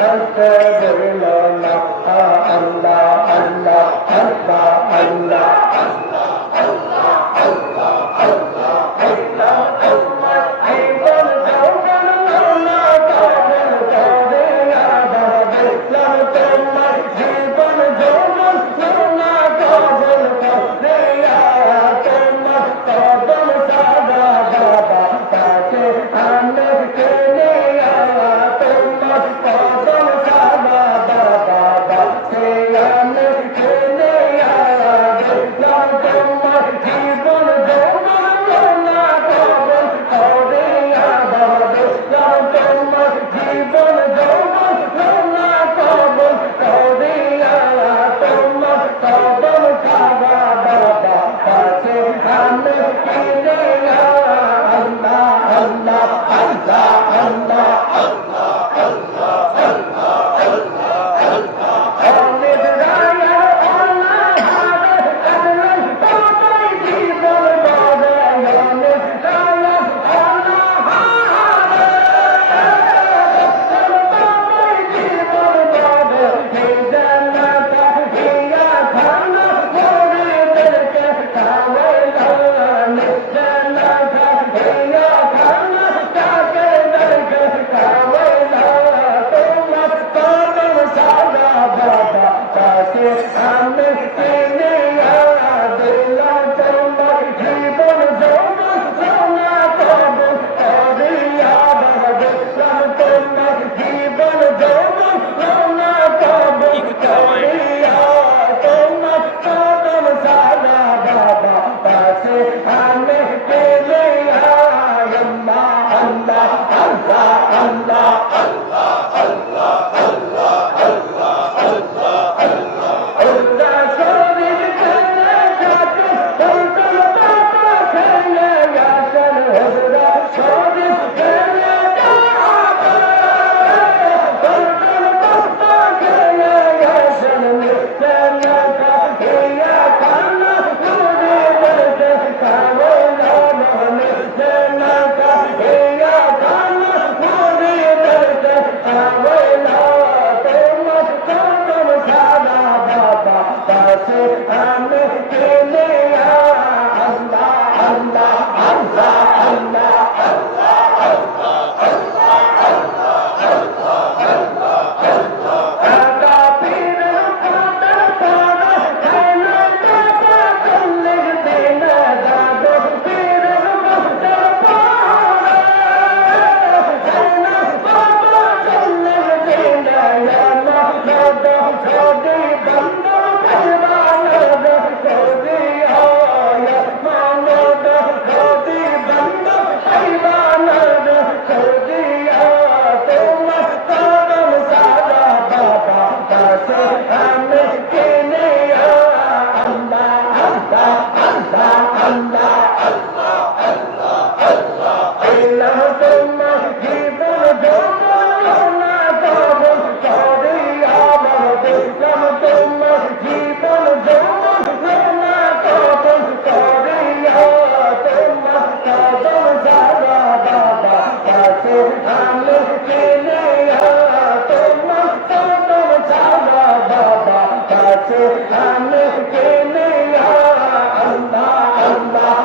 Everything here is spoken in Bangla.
Santa Barilla. আমি কেনে আল্লাহ আল্লাহ।